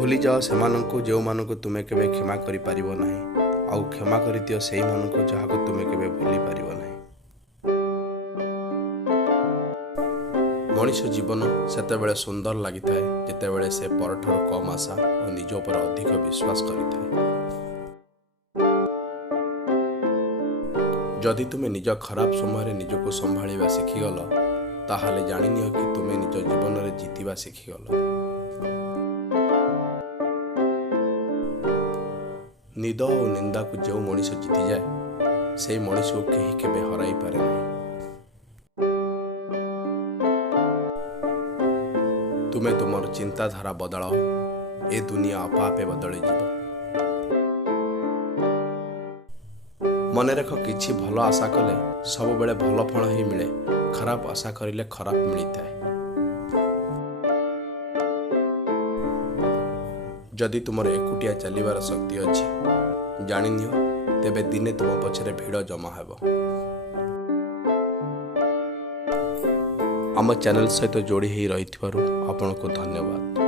भूली जाओ सेमानंकु जो मानंकु तुमे केबे क्षमा करि पारिबो नाही आउ क्षमा करि दियो सेही मानंकु जहाकु तुमे केबे भूली पारिबो नाही। मनुष्य जीवन सेतेबेले सुंदर लागिथाए जेतेबेले से परठार कम आशा और निज उपर अधिक विश्वास करिथाए। जदि तुमे निज खराब समय निजको संभाळिबा शिखिगल ताहाले जानिनियो कि तुमे निज जीवन रे जीतिबा शिखिगल। निद और निंदा को जो मनुष्य जीति जाए से मनुष्य को कहीं केबे हराई पारे नहीं। तुमे तुमर चिंताधारा बदलाओ ए दुनिया आपा आपे बदली जीव। मन रख किछि भल आशा कले सब बेले भल फल ही मिले, खराब आशा करिले खराब मिलता है। जदि तुमर एकुटिया चलिबार शक्ति अछि जानिनियो तेबे दिने तुम पछरे भिड़ जमा हेबो। आम चैनल सहित जोड़ी ही रही आपनको धन्यवाद।